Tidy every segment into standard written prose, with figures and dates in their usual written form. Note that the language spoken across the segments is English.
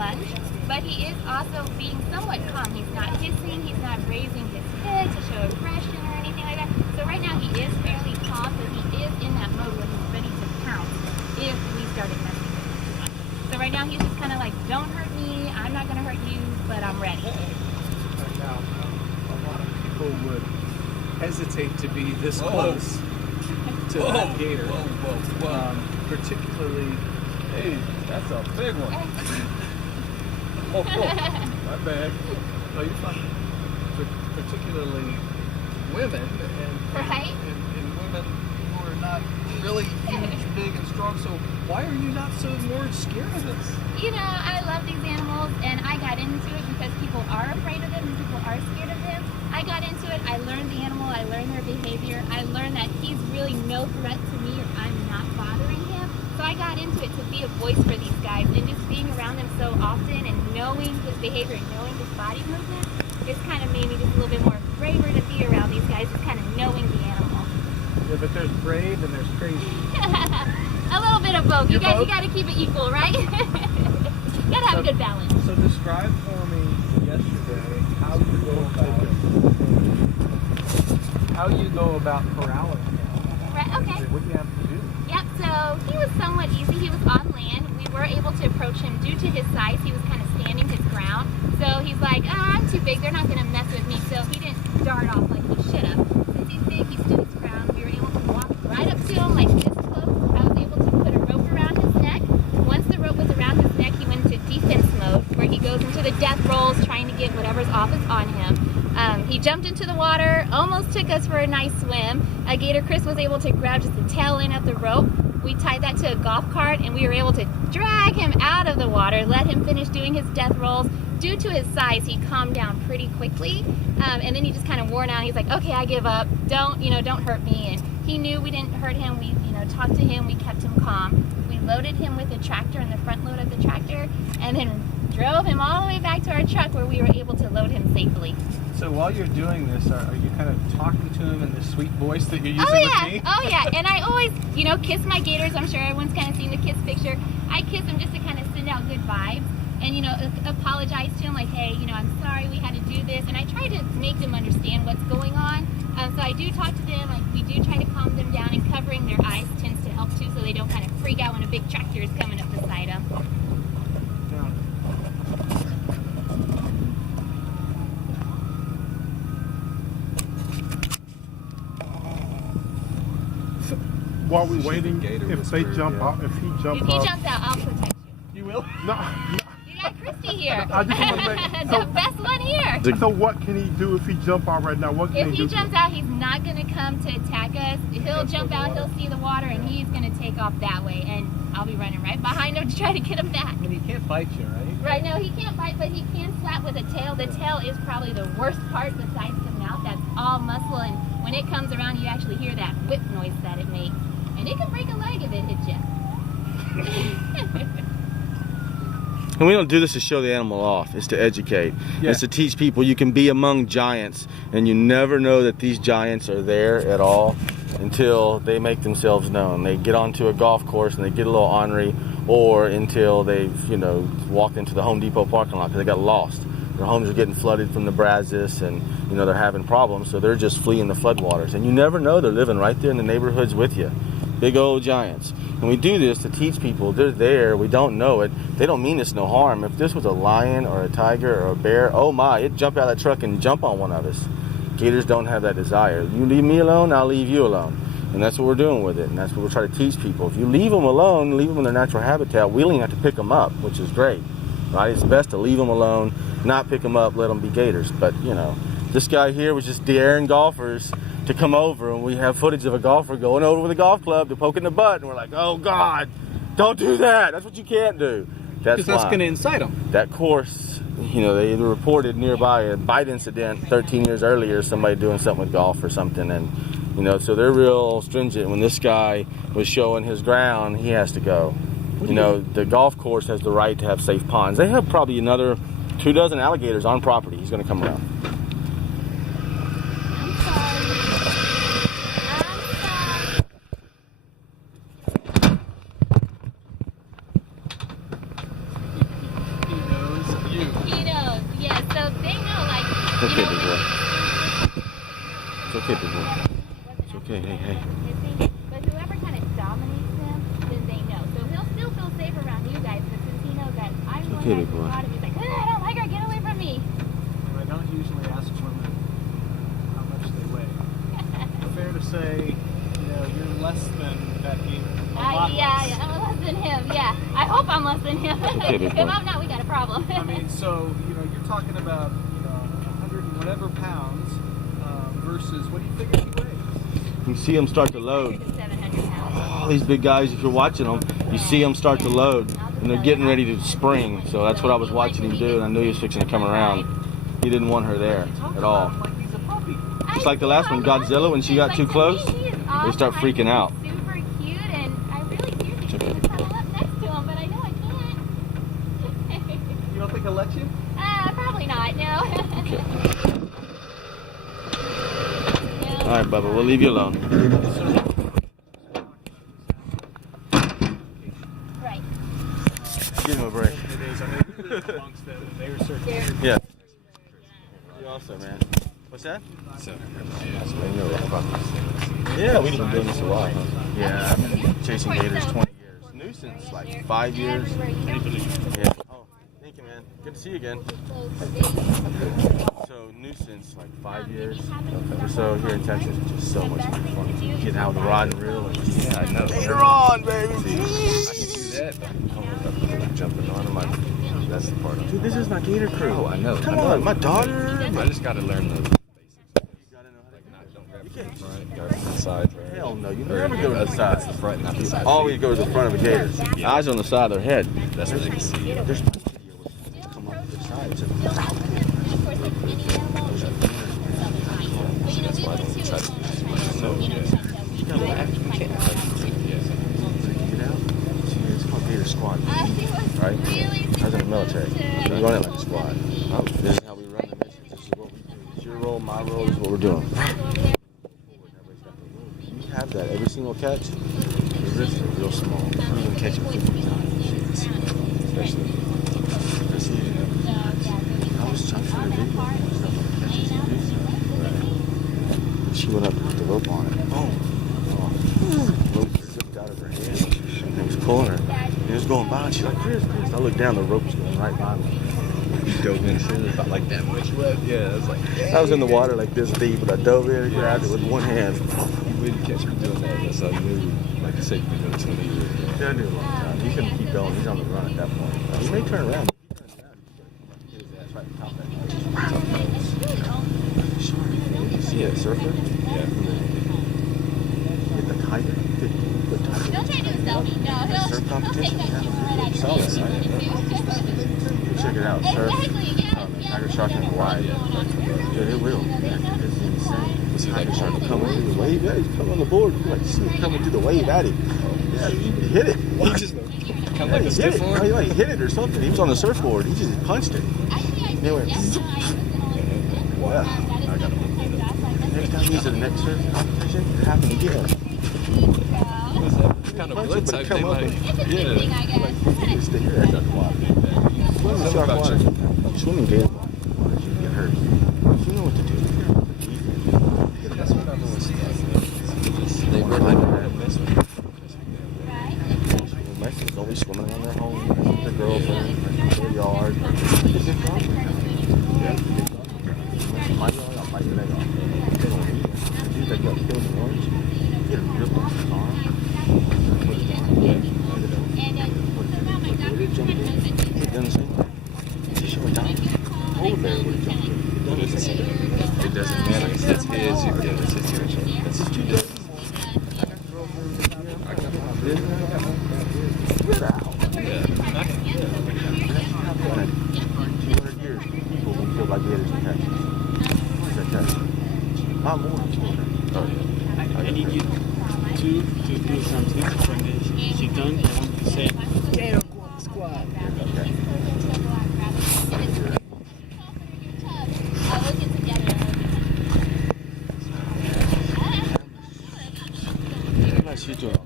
lunge, but he is also being somewhat calm. He's not hissing, he's not raising his head to show aggression or anything like that. So right now he is fairly calm, but he is in that mode where he's ready to pounce if we started messing with him too much. So right now he's just kind of like, don't hurt me, I'm not going to hurt you, but I'm ready. Now, a lot of people would hesitate to be this close to that gator. Particularly, hey, that's a big one. Oh, my bad. no, you're fine. Particularly women and women who are not really huge, big, and strong. So why are you not so more scared of this? You know, I love these animals, and I got into it because people are afraid of them and people are scared of them. I got into it, I learned the animal, I learned their behavior, I learned that he's really no threat to me or I'm not bothering him. So I got into it to be a voice for these guys, and just being around them so often and knowing his behavior and knowing his body movement, it's kind of made me just a little bit more braver to be around these guys, just kind of knowing the animal. Yeah, but there's brave and there's crazy. A little bit of both. You guys, you got to keep it equal, right? Gotta have a good balance. So describe for me yesterday how you go about corralling him. Right, okay. What do you have to do? Yep, so he was somewhat easy. He was on land. We were able to approach him due to his size. He was kind of standing his ground. So he's like, I'm too big. They're not going to mess with me. So he didn't dart off like he should have. Since he's big, he stood his ground. We were able to walk right up to him like this close. I was able to put a rope around his neck. Once the rope was around his neck, he went into defense mode where he goes into the death rolls trying to get whatever's off is on him. He jumped into the water, almost took us for a nice swim. Gator Chris was able to grab just the tail end of the rope. We tied that to a golf cart and we were able to drag him out of the water, let him finish doing his death rolls. Due to his size, he calmed down pretty quickly, and then he just kind of wore out. He's like, okay, I give up. Don't hurt me. And he knew we didn't hurt him. We, talked to him. We kept him calm. We loaded him with a tractor in the front load of the tractor, and then drove him all the way back to our truck where we were able to load him safely. So while you're doing this, are you kind of talking to him in the sweet voice that you're using with me? Oh yeah, and I always, kiss my gators. I'm sure everyone's kind of seen the kiss picture. I kiss them just to kind of send out good vibes and, apologize to him like, hey, I'm sorry we had to do this. And I try to make them understand what's going on. So I do talk to them, like we do try to calm them down, and covering their eyes tends to help too so they don't kind of freak out when a big tractor is coming up beside them. While we're waiting, if he jumps out, If he jumps out, I'll protect you. You will? No. You got Christy here. I just want to make the best one here. So what can he do if he jump out right now? What can If he do? he jumps out, he's not going to come to attack us. He'll jump out, he'll see the water, and he's going to take off that way. And I'll be running right behind him to try to get him back. And he can't bite you, right? Right, no, he can't bite, but he can slap with a tail. The tail is probably the worst part besides the mouth. That's all muscle, and when it comes around, you actually hear that whip noise that it makes. And it can break a leg if it hits you. And we don't do this to show the animal off. It's to educate. Yeah. It's to teach people you can be among giants, and you never know that these giants are there at all until they make themselves known. They get onto a golf course and they get a little ornery, or until they've, walked into the Home Depot parking lot because they got lost. Their homes are getting flooded from the Brazos, and they're having problems, so they're just fleeing the floodwaters. And you never know, they're living right there in the neighborhoods with you. Big old giants. And we do this to teach people they're there, we don't know it, they don't mean us no harm. If this was a lion or a tiger or a bear, oh my, it'd jump out of that truck and jump on one of us. Gators don't have that desire. You leave me alone, I'll leave you alone. And that's what we're doing with it, and that's what we're trying to teach people. If you leave them alone, leave them in their natural habitat, we don't even have to pick them up, which is great. Right? It's best to leave them alone, not pick them up, let them be gators. But, this guy here was just daring golfers to come over, and we have footage of a golfer going over with a golf club to poke in the butt, and we're like, oh God, don't do that. That's what you can't do. That's going to incite them. That course, they reported nearby a bite incident 13 years earlier, somebody doing something with golf or something, and so they're real stringent. When this guy was showing his ground, he has to go. The golf course has the right to have safe ponds. They have probably another 24 alligators on property. He's going to come around. He knows It's okay, big boy. It's okay, big boy. It's okay. Hey. But whoever kind of dominates him, then they know. So he'll still feel safe around you guys, but since he knows that I'm the one okay, big that's boy. brought him, he's like, I don't like her, get away from me. I don't usually ask women how much they weigh. Fair to say, you're less than that gator. Yeah, I'm less than him. Yeah, I hope I'm less than him. Okay, big If boy. I'm not, we got a problem. I mean, so, you're talking about, 100 and whatever pounds versus, what do you figure he weighs? You see them start to load. 700 pounds. All these big guys, if you're watching them, you see them start to load, and they're getting ready to spring. So that's what I was watching him do, and I knew he was fixing to come around. He didn't want her there at all. Like he's a puppy. Just like the last one, Godzilla, when she got too close, they start freaking out. Super cute, and I really seriously want to cuddle up next to him, but I know I can't. You don't think he'll let you? Probably not. No. Okay. No. All right, Bubba, we'll leave you alone. Right. Give him a break. It is. I mean, amongst them, and they were searching. Yeah. You also, man. What's that? Yeah, we've been doing this a while. Huh? Yeah, I've been chasing gators 20 years. Nuisance, like 5 years. Yeah. Oh, thank you, man. Good to see you again. So Nuisance, like 5 years or so here in Texas. It's just so much more fun. Getting out with the rod and reel. And just, I know. Gator on, baby. I can do that, but I'm jumping on them. That's the part. Dude, this is my gator crew. Oh, I know. Come on, my daughter. I just got to learn the basics. You can't. Right, go to the side. Right? Hell no, you never go to the That's side. the front, not the side. Always go to the front of a gator. Eyes on the side of their head. That's where they can see. There's no video where they come up to the sides. It's out there. That's why I don't try to do it. So, You gotta laugh. You can't laugh. Get out. See, it's called Gator Squad. Right? I was in the military. We run it like a squad. This is how we run the missions. This is what we do. It's your role, my role. This is what we're doing. You have that every single catch. The risks are real small. You can catch it 50 times. Especially. I was trying to find a video and stuff like catches and videos. She went up and put the rope on it. Oh. The rope slipped out of her hand. And it was pulling her. And it was going by and she's like, Chris. I looked down, the rope was going right by me. you dove into it about like that much left. Yeah, I was like, dang. I was in the water like this deep, but I dove in and grabbed it with one hand. You wouldn't catch me doing that unless I knew, like you said, you've been doing 20 years. Yeah, I knew a long time. He couldn't keep going. He's on the run at that point. He may turn around. If he turns around, he's gonna hit his ass right at the top of that. Sure. See a surfer? Yeah. Get the tiger. 50-foot tiger. Don't try to do a selfie. No, he'll Surf take competition? that Yeah, camera right saw out that, right? Check it out. Surf. Tiger shark in Hawaii. Dude, it will. It's insane. Was he Tiger like shark on the coming board? through the wave. Yeah, he's coming on the board. You like see him coming through the wave at him. Yeah, he hit it. He just kind of like a He hit stiff it. one. He like hit it or something. He was on the surfboard. He just punched it. They went. Wow. I got to Next time he's at the next surf competition, it happened again. Was that kind of Punch blood it, but type it come thing? up Like, and- yeah. You just stay here at that water. Swimming Something shark about water. you. Swimming gator water. You get hurt. You know what to do. That's what I've always thought. They were like a mess with it. Mexicans always swimming around their home, their girlfriend, their yard. It's in problem. Yeah. My yard, I'll bite your leg off. They don't eat it. The dude that got killed in Orange, he had a rip on his arm. Put it down. Would it jump in? He had done the same thing. He should have died. Over there would have jumped in. He done the same thing. It doesn't matter. It's his. Yeah, it's his territory. That's just too good. I got Get out. Yeah. 200 years, people have been killed by gators in Texas. Where's that Texas? Not more than 200. Oh, yeah. I need you to do something when she's done. I want to say Gator Squad. Okay. How much you doing?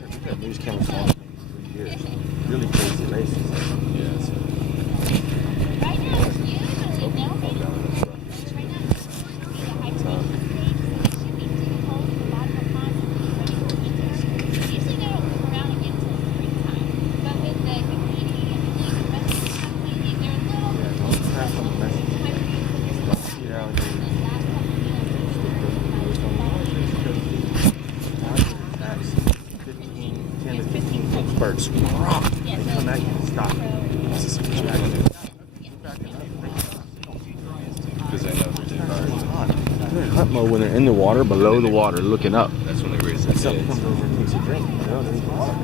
We've had news cameras on for 3 years. Really crazy races. Yeah, so birds rock. They come at you and stop. This is what you gotta do. Because they know they're too hard. They're in hunt mode when they're in the water, below the water, looking up. That's when they raise their Something kids. comes over and takes a drink. You know, they're in the water.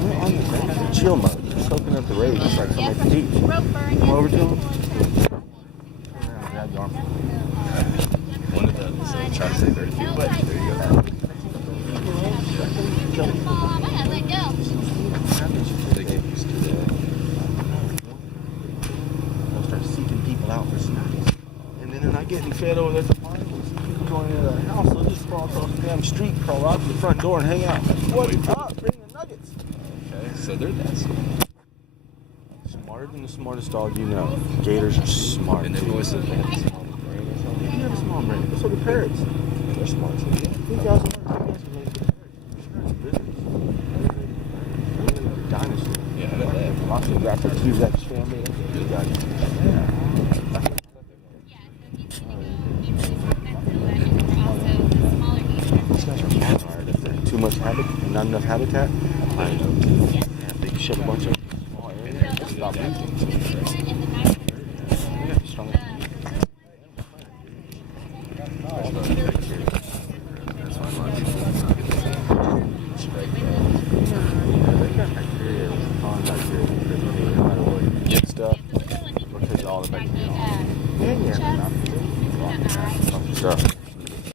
They're on the chill mode. They're soaking up the rays just like somebody at the beach. Come over to them. Grab your arm. One of them is trying to say 30 feet away. There you go. They get used to that. They'll start seeking people out for snacks. And then they're not getting fed over there at the park. Going into the house, they'll just crawl across the damn street, crawl out to the front door and hang out. What's up? Bring the nuggets. Okay, so they're that smart. Smarter than the smartest dog you know. Gators are smart. And they've always said they have a small brain or something. You have a small brain. So do parrots. And they're smart too. Yeah. You guys are dinosaurs. Yeah, I know that. Lots of that T-Rex family. Good guys. Yeah. These guys are hard if there's too much habitat, not enough habitat. I know. Yeah, they can shove a bunch of small areas. Stop them. Yeah, strong. That's why a lot of people strike that. They got bacteria, pond bacteria, because when they know how to get stuff, because of all the bacteria. And yeah, stuff.